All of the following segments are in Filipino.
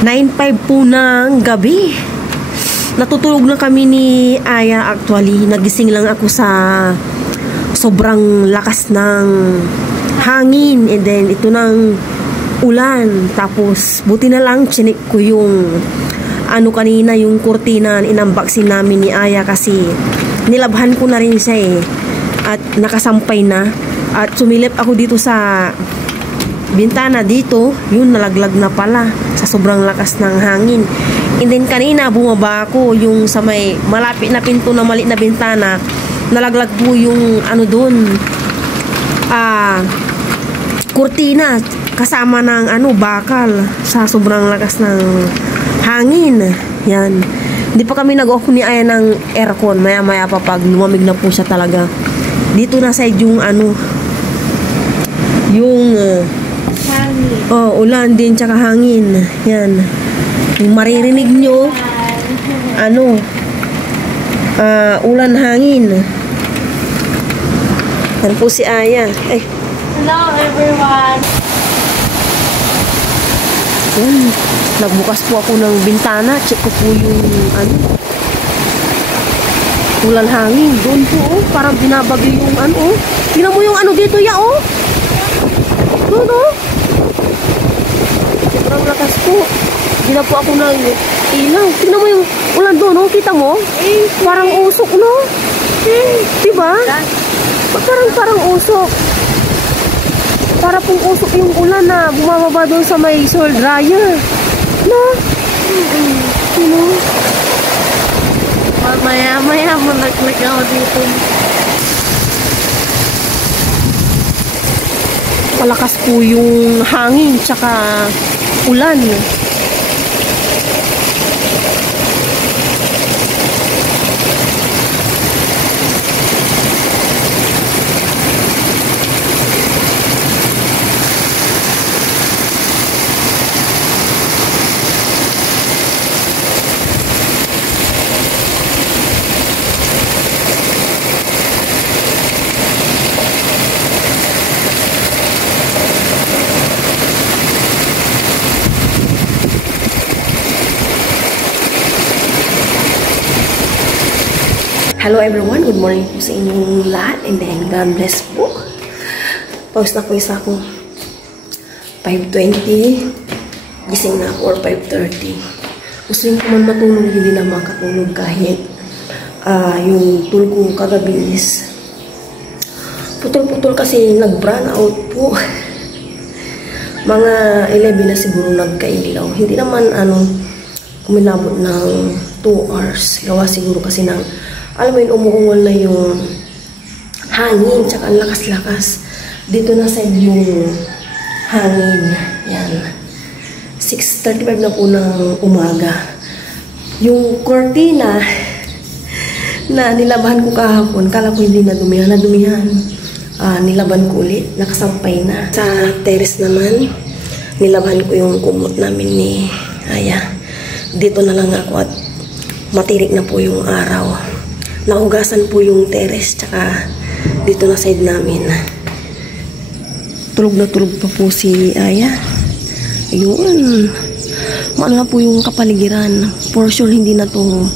9:05 po ng gabi. Natutulog na kami ni Aya actually. Nagising lang ako sa sobrang lakas ng hangin. And then, ito ng ulan. Tapos, buti na lang, chinik ko yung kanina, yung kurtina, inunboxing namin ni Aya kasi nilabhan ko na rin siya eh. At nakasampay na. At sumilip ako dito sa bintana dito, yun nalaglag na pala sa sobrang lakas ng hangin. And then kanina bumaba ako yung sa may malapit na pinto na maliit na bintana, nalaglag po yung doon kurtina kasama ng bakal sa sobrang lakas ng hangin. Yan. Hindi pa kami nag-off ni Aya ng aircon. Maya-maya pa pag lumamig na po siya talaga. Dito na side yung ulan din tsaka hangin. Yan. Yung maririnig nyo, ulan hangin. Yan po si Aya. Hello everyone. Yan. Nagbukas po ako ng bintana. Check ko po yung ulan hangin. Doon po, parang binabagyo yung tingnan mo yung dito ya doon sobrang lakas po. Hindi na po ako nag-ilaw. Tingnan mo yung ulan doon, kita mo? Parang usok, no? Diba? Parang usok. Para pong usok yung ulan na bumababa doon sa may soil dryer. No? Maya mo nag-click ako dito. Malakas po yung hangin tsaka ulan. Hello everyone, good morning po sa inyong lahat and then God bless po. Pause na po isa ko 5:20, gising na ako or 5:30. Gusto ko man matulog, hindi na makatulog kahit yung tulog ko kagabi is putol-putol kasi nag-brown out po. Mga 11 na siguro nagkailaw. Hindi naman umilabot ng 2 hours. Gawa siguro kasi ng alam mo yun, umuungol na yung hangin, tsaka ang lakas-lakas. Dito na side yung hangin. Yan. 6:35 na po ng umaga. Yung cortina na nilabahan ko kahapon, kala ko hindi nadumihan. Nilaban ko ulit. Nakasampay na. Sa terrace naman, nilabahan ko yung kumot namin ni Aya. Dito na lang ako at matirik na po yung araw. Nahugasan po yung terrace tsaka dito na side namin. Tulog na tulog pa po si Aya. Ayun. Maano na po yung kapaligiran. For sure hindi na to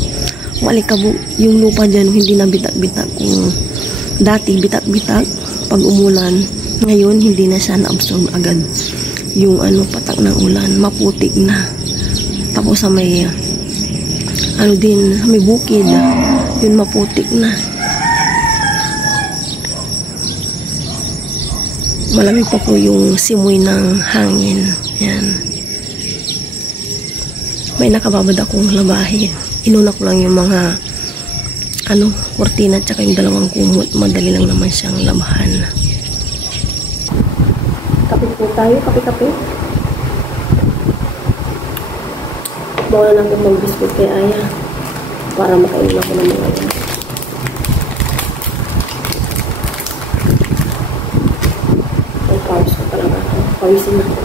malikabo. Yung lupa dyan hindi na bitak-bitak. Kung dati bitak-bitak pag umulan. Ngayon hindi na siya na-absorb agad. Yung patak ng ulan. Maputik na. Tapos sa may may bukid. Yun maputik na. Malamig pa po yung simoy ng hangin. Yan. May nakababad akong labahin. Inuna ko lang yung mga kurtina at saka yung dalawang kumot. Madali lang naman siyang labahan. Kape po tayo. Kape-kape. Bawala na po mag-biscuit kay Aya. Para makainin ako ng mga yan. Ay, pause ko talaga. Pawisin ako.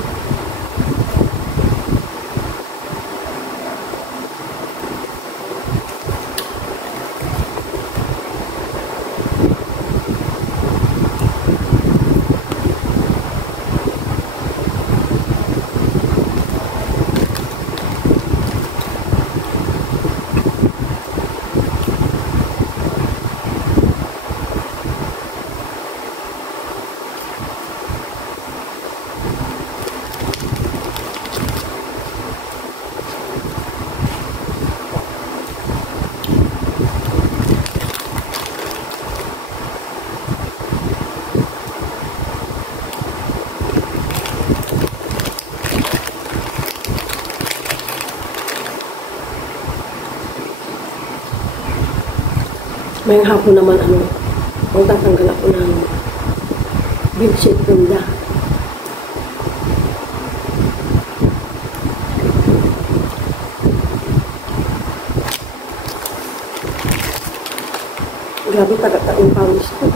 Ngayong hapon naman, magtatanggal ako ng bedsheet punda. Grabe, taga-taong pawis ko.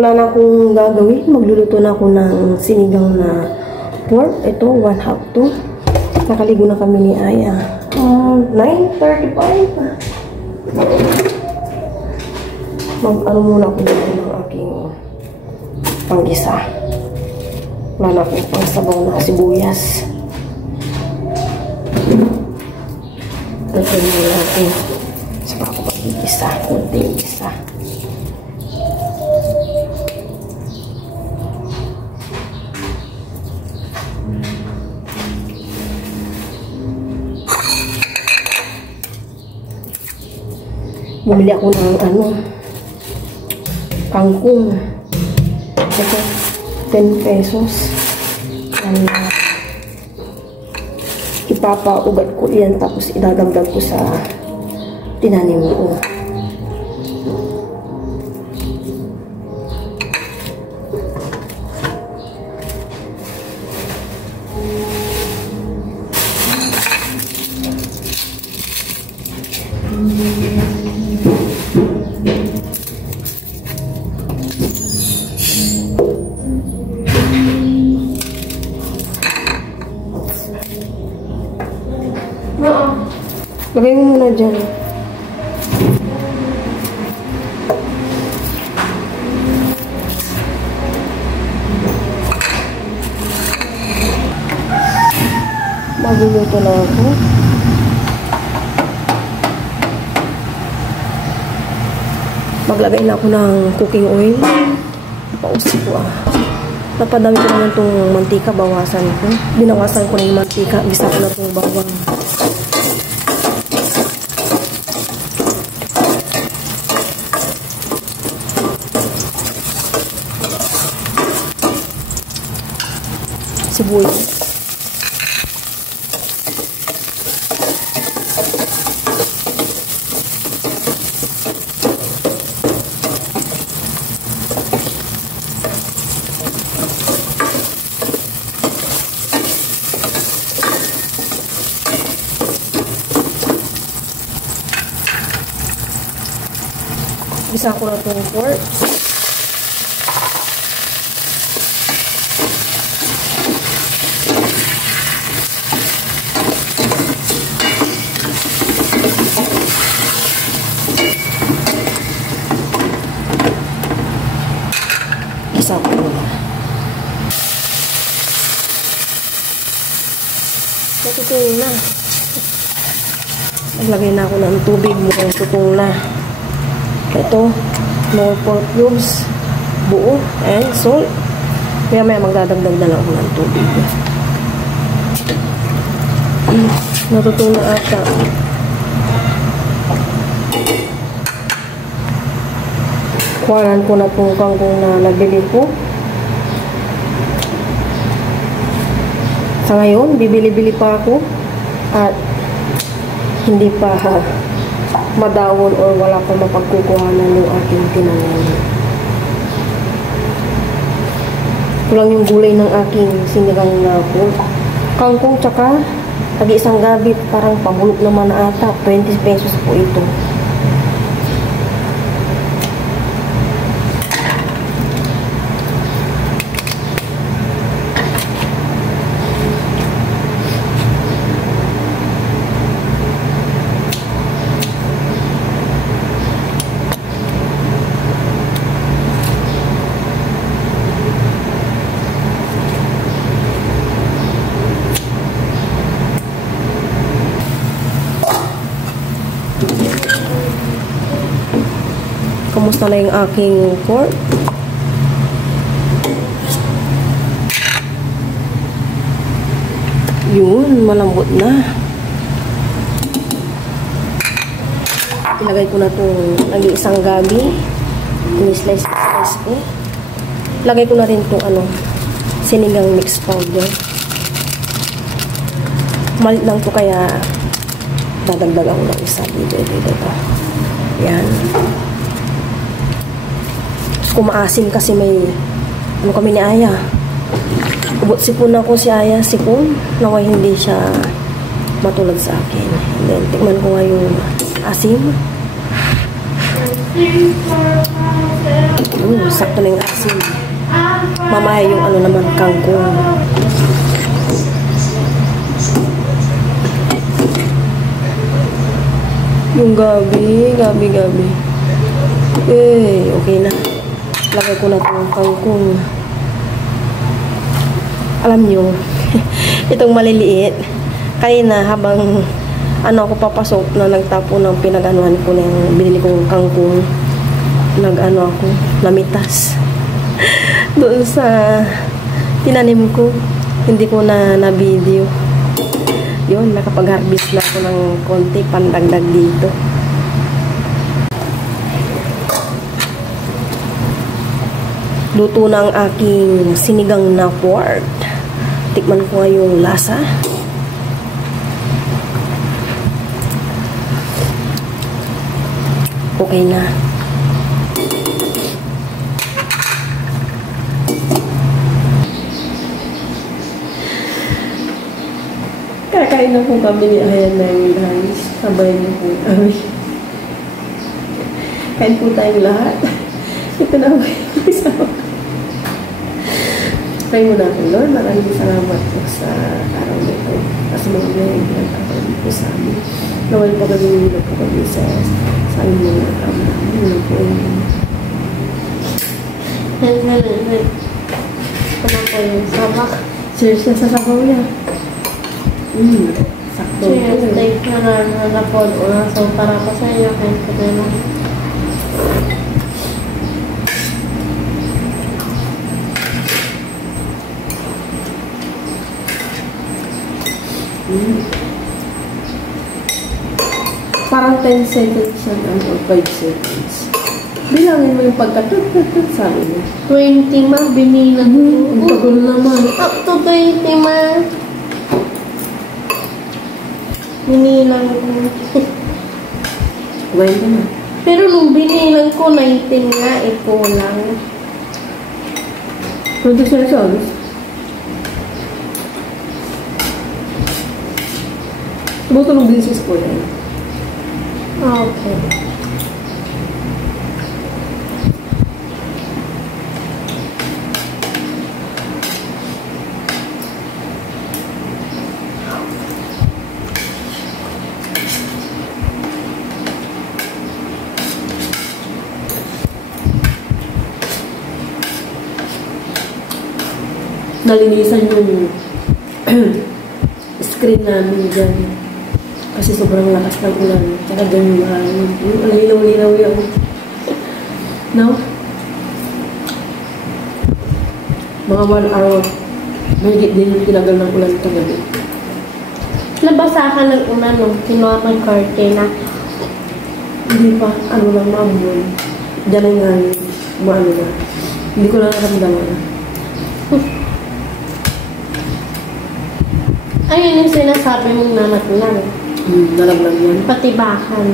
Wala na akong gagawin. Magluluto na ako ng sinigang na pork. Ito, 1/2 to. Nakaligo na kami ni Aya. 9:35. Mag-ano muna ako dito ng aking panggisa. Wala na akong pangsabaw na sibuyas. Ito muna natin. Saka ako pag-igisa. Kunting isa. Bumili ako ng kangkong. Ito, 10 pesos. Ipapaugat ko yan tapos idadagdag ko sa tinanim ko. Lagay mo muna dyan. Magluluto na ako. Maglagay na ako ng cooking oil. Pausip ko Napadami ko naman itong mantika. Bawasan ko. Binawasan ko na yung mantika. Gisa ko na itong bawang. Sibuyas. Gisa ko na itong pork. Gisa ko na. Natutulong na. Naglagay na ako ng tubig. Mukhang tutong na. Ito, more pork cubes, buo, and salt. Kaya maya magdadagdag na lang ako ng tubig. Natutong na ata. Kuhanan ko na itong kangkong na nabili ko. Sa ngayon, bibili-bili pa ako. At hindi pa madawon or wala pa mapagkukuhanan ng aking tinanim. Kulang yung gulay ng aking sinigang na pork. Kangkong tsaka tag-isang gabi, parang pabulok naman na ata. 20 pesos po ito. Kamusta na yung aking pork? Yun, malambot na. Ilagay ko na itong nag-iisang gabi. Ini-slice ko sa guys. Lagay ko na rin itong ano, sinigang mix powder. Malit lang to kaya dadagdag ako ng isa dito. Yan. Kung maasim kasi may ano kami ni Aya. Ubot sipon ako si Aya sipon. Naway hindi siya matulad sa akin. And then, tikman ko nga yung asim. Sakto na yung asim. Mamaya yung ano naman, kangkong. Yung gabi. Okay na. Lagay ko na itong kangkong. Alam nyo, itong maliliit, kanina habang ako papasok na nagtapo ng pinag-anuhan ko na yung binili kong kangkong, ako, namitas. Doon sa tinanim ko, hindi ko na video. Yun, nakapag-harvest na ako ng konti, pandagdag dito. Luto na ang aking sinigang na pork. Tikman ko yung lasa. Okay na. Kakain na po kami ni Ayan ng guys. Sabay na po kami. Kain po tayong lahat. Ito na po yung isawa. Pray mo natin, Lord. Maraming salamat po sa araw na ito. Kasi mga ngayon pinagkakaroon po sa amin. Nawal po kami nila po kami sa amin mga kama. Ano po yun? Ano po yung sabak? Cheers na sa sabaw niya. Sakto. Cheers. Thank you na po. So, para po sa inyo. Kahit po tayo. Parang 10 seconds siya or 5 seconds. Bilangin mo yung pagkatut-tut sabi mo. 20 ma, binilang ko. Ang tagal naman. Up to 20 ma. Binilang ko. Kumain ka na. Pero nung binilang ko, 19 nga, kulang. 20 seconds? Tumutulong din si school eh. Okay. Nalinisan yung screen namin dyan. Kasi sobrang lakas ng ulan. Tsaka ganyan yung hangin. Yung linaw-linaw yung no? Mga 1 hour. Mahigit din yung tinagal ng ulan kagabi. Nabasahan ng ulan nung kinuha ng curtain na. Hindi pa. Ano lang maamon. Diyan ang hangin. Maano na. Hindi ko na nakaramdaman. Ayun yung sinasabi mong nanat-nan. Nalaglag yan. Patibakan.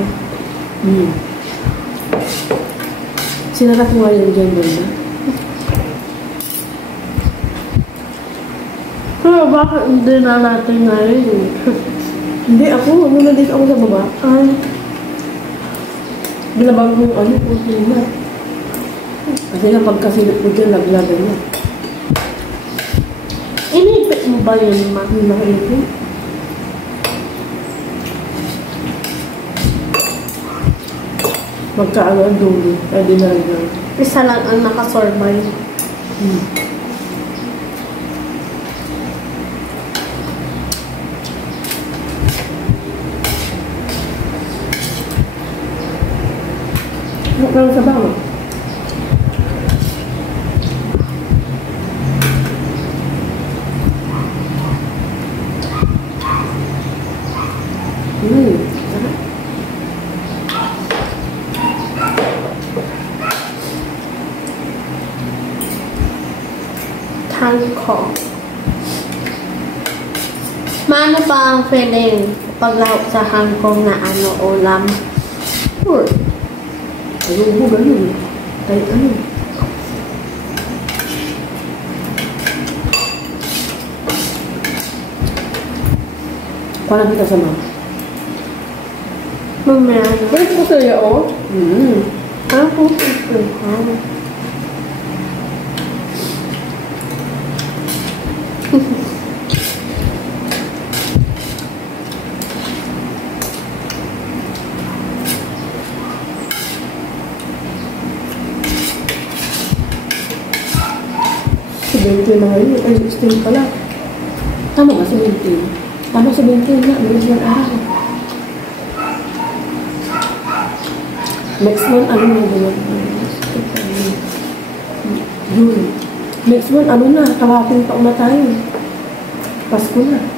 Sinara ko nga yun dyan banda. Pero bakit hindi na natin ngayon? Hindi ako. Muna dito ako sa baba. Binabag mo kung sino. Kasi nga pagkasilip ko dyan, laglagan niya. Inipit mo ba yun, ma? Nakaipin. Magkaano ang dulo. Kaya dinaraglan. Isa lang ang nakasurvive. Ano ka lang sa bawa? Hong Kong. Maano pa ang feeling paglahok sa Hong Kong na ano, ulam? Or, ayaw mo ganun. Kahit ano. Parang kita sama. Mamaya na. Pwede ko sa'yo, oh. Ako, ako. Sabihin na ngayon, ay 16 pala. Tama ba 17? Tama 17 na, bilis ng araw. Next month, ano na ba? June. Next month, ano na, kalahating taon na tayo. Pasko na.